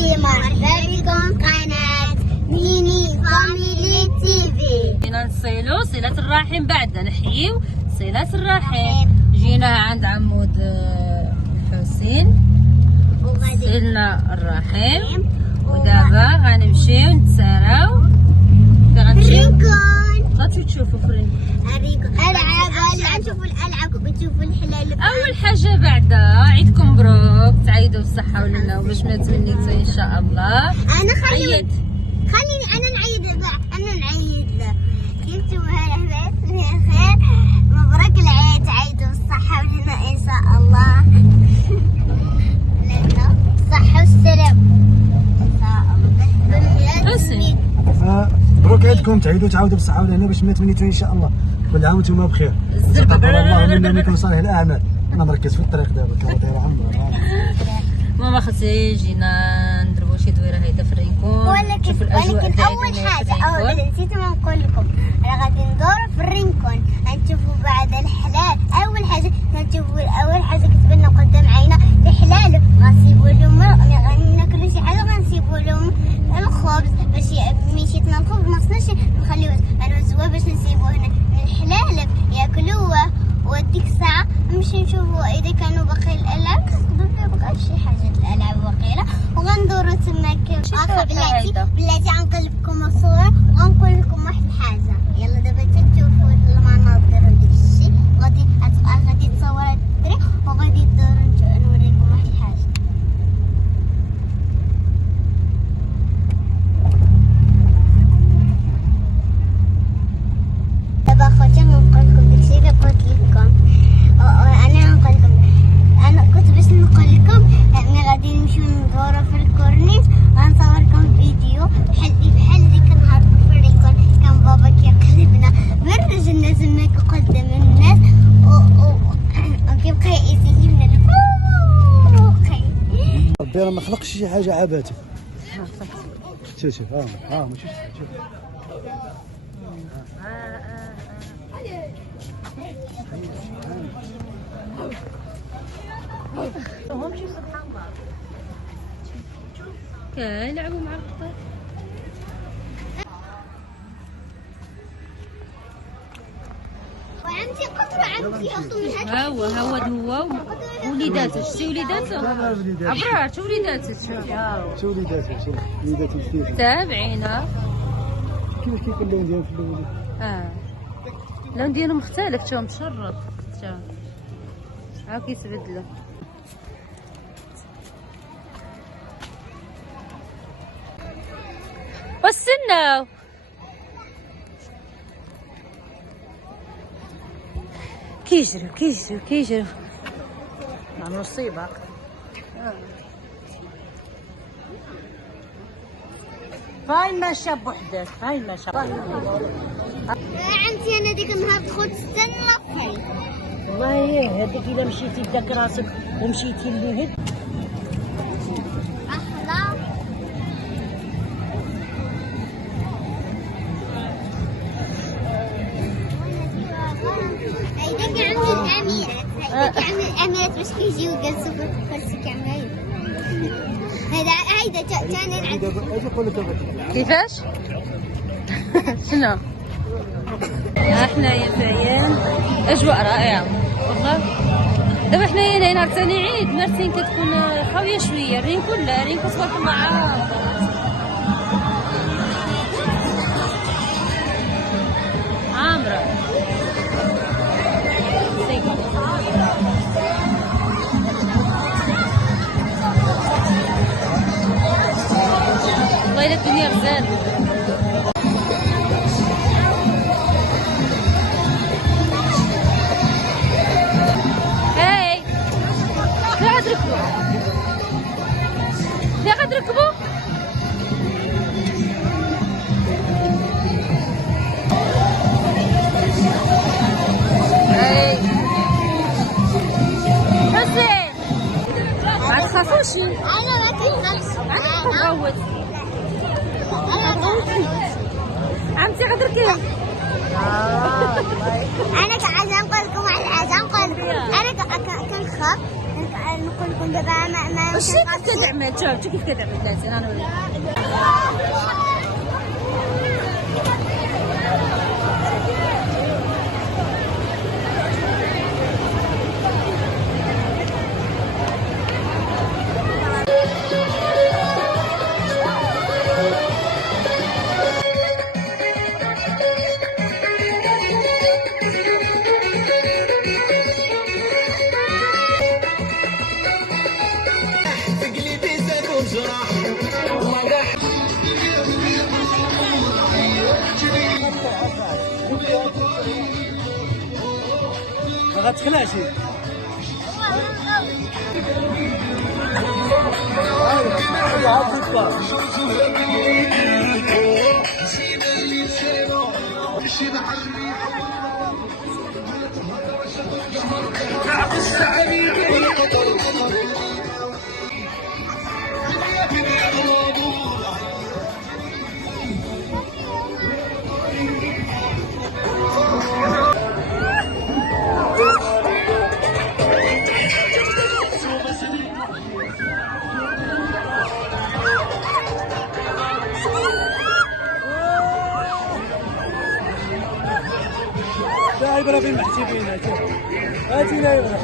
حبيبتي مرحبا بكم قناة ميني فاميلي تي في. جينا نصيلو صلة الرحم بعد نحييو صلة الرحم. جينا عند عمود الحسين صلنا الرحم ودابا غنمشيو نتساراو فرينكون. غادي تشوفوا فرينكون أريكم ألعاب. نشوفوا الألعاب وتشوفوا الحلال. اول حاجه بعدا عيدكم مبروك، تعيدوا بالصحه والهنا وباش ما تمنيتو ان شاء الله. أنا عيد خليني أنا نعيد له. كنتم هلا بخير، مبروك العيد، عيدوا بالصحة والهنا إن شاء الله. لنا الصحة والسلام إن شاء الله. حسن مبروك عيدكم، تعودوا بالصحة والهنا باش ما تمنيتو ان شاء الله. كل عام وانتم بخير. تقبل الله منا منكم صالح الاعمال. انا مركز في الطريق دابا كنطير عمرو. ماما خصي جينا ندربو شي دويره هيدا في الرينكون، نشوفوا الاجواء ولكن اول حاجه نسيت ما نقول لكم، انا غادي ندور في الرينكون نشوفوا بعد الحلال. اول حاجه كتب لنا قدام عينا الحلال، غنسيبوا لهم ناكلوا شي حاجه، غنسيبوا لهم الخبز باش مشيتنا الخبز ما خصناش نخليوه نوزوه باش نسيبوه هنا الحلال ياكلوه. وديك الساعه نمشي نشوفوا اذا كانوا باقي الالعاب، بقى شي حاجه الالعاب واقيله، وغندورو تماك. بلاتي غنقلبكم الصور وغنقول لكم واحد الحاجه. يلا دابا تشوفوا المناظر وداك الشيء، غادي تصور هاد الدري وغادي نوريكم واحد الحاجه. دابا خوتي غنقول لكم داكشي اللي قلت لكم. انا كنت باش نقول لكم ملي غادي نمشيو ندورو في الكورنيش غنصوركم فيديو بحال اللي كنهربو في الريكون. كان بابا كيقلبنا بالرجل تماك قدام الناس وكيبقى يسيلنا الفوق. ربي راه ما خلقش شي حاجه عباته. شوف ماشي شوف. همشي سبحان الله كيلعبوا مع القطط. وعمتي قطرة عمتي اصلا ها هو وليداته. شتي وليداته عبرات وليداته. شو وليداته كيف تابعينا كيف اللون ديالهم في الاول. اللون ديالو مختلف، تا مشرط ها كيتبدلوا. واستناو كيجروا مع مصيبة. هاي ماشى بوحدك، عمتي انا ديك النهار دخلت استنى والله هذيك الا مشيتي بداك راسك ومشيتي لهد احلى. هيداك عند الاميرات باش كيجيو يجلسوا في الكرسي كاملين. هيدا ثاني كيفاش؟ شنو؟ حنايا فايان اجواء رائعه والله. دابا حنايا نهار ثاني عيد، مرتين كتكون خاويه شويه. الرينكون لا، الرينكون تبارك الله عامره. والله الا الدنيا غزال. لا غاد ركبوا حسين ما تخافوش. انا ما كنخافش. غوت عمتي غاد ركب. انا قاعده نقول لكم على حاجه، انا كنخاف نقول لكم دابا ما واش كيف كتعمل؟ شوف كيف كتعمل بلاتي انا نوريك. ما غتخلعش. لا يبرا فين محسوبين هاتي لا يبرا.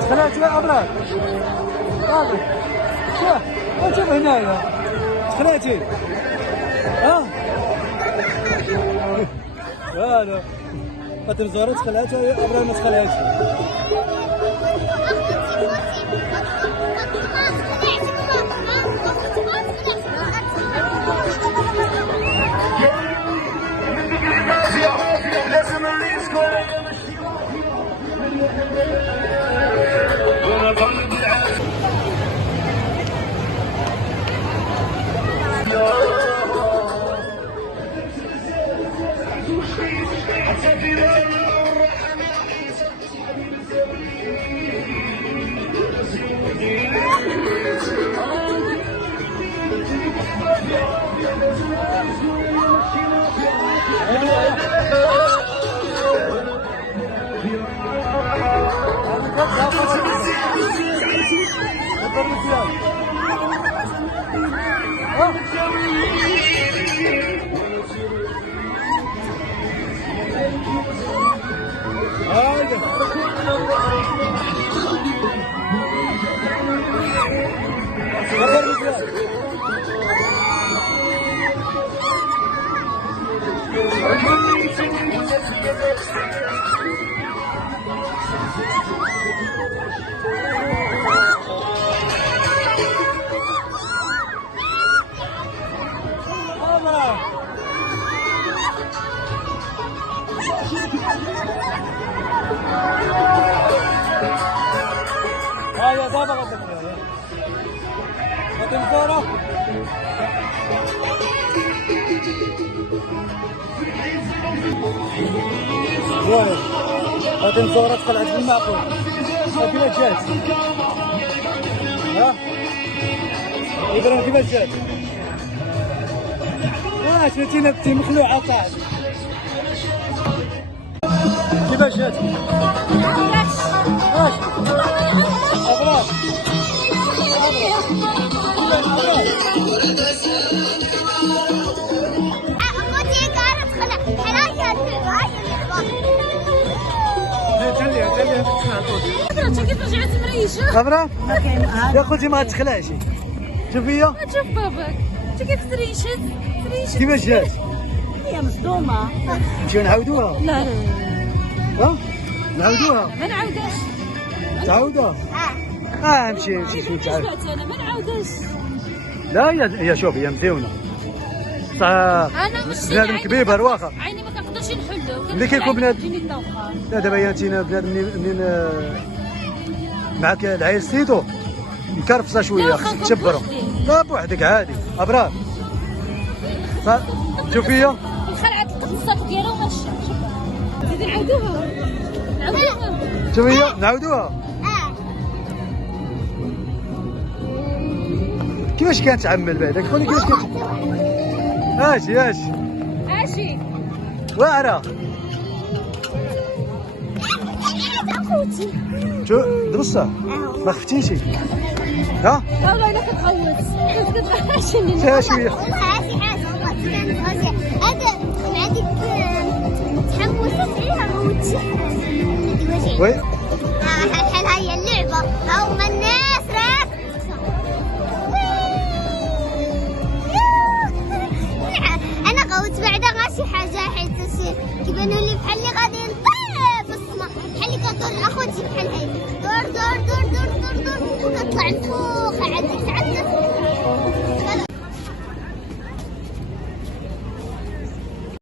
تخلعت يا أبرار. شوف هنايا تخلعتي. ها هذا الزهرة تخلعت يا أبرار ما تخلعتش. هيا بابا غادي نزورو. زوين غادي نزورو طلعت بالمعقول. كيفاش جات؟ ها إبراهيم كيفاش جات؟ شفتينا بنتي مخلوعة طاحت. كيفاش جات؟ أبرار كيف رجعت مريشه؟ أبرار يا خوتي ما تخلعش. شوفي شوف باباك انت كيف تريشت كيفاش جات؟ هي مصدومه. نمشيو نعاودوها؟ لا ها نعاودوها؟ ما نعاودهاش. تعاودوها؟ نمشي شوف تعاود. انا ما نعاودهاش. لا هي شوف هي مزيونه صح. انا مش بنادم كبيبر واخا عيني ما كنقدرش نحلو. ملي كيكون بنادم تجيني الطوخه. لا دابا هي انت بنادم منين معاك العيل سيدو يكرفصها شويه خصك تشبرو. لا بوحدك عادي ابرار. شوفي هي خلعت القصه ديالها وماشي. زيدي نعاودوها. شوفي هي نعاودوها. كيفاش كانت تعمل بعدا؟ قولي كيفاش كانت. عاشي واعره. اخوتي شو بصح ما خفتيشي. ها والله الا كتغوت كتغوت فيها شويه. والله شي حاجه والله كانت غازيه هذا مع ديك تحمست عليها غوتي وي بحال هي اللعبه ها هما الناس راك انا غوت بعدا غير شي حاجه حيت كيبانوا لي بحال اللي غادي نطيح في السما بحال اللي كدور اخوتي بحال هاي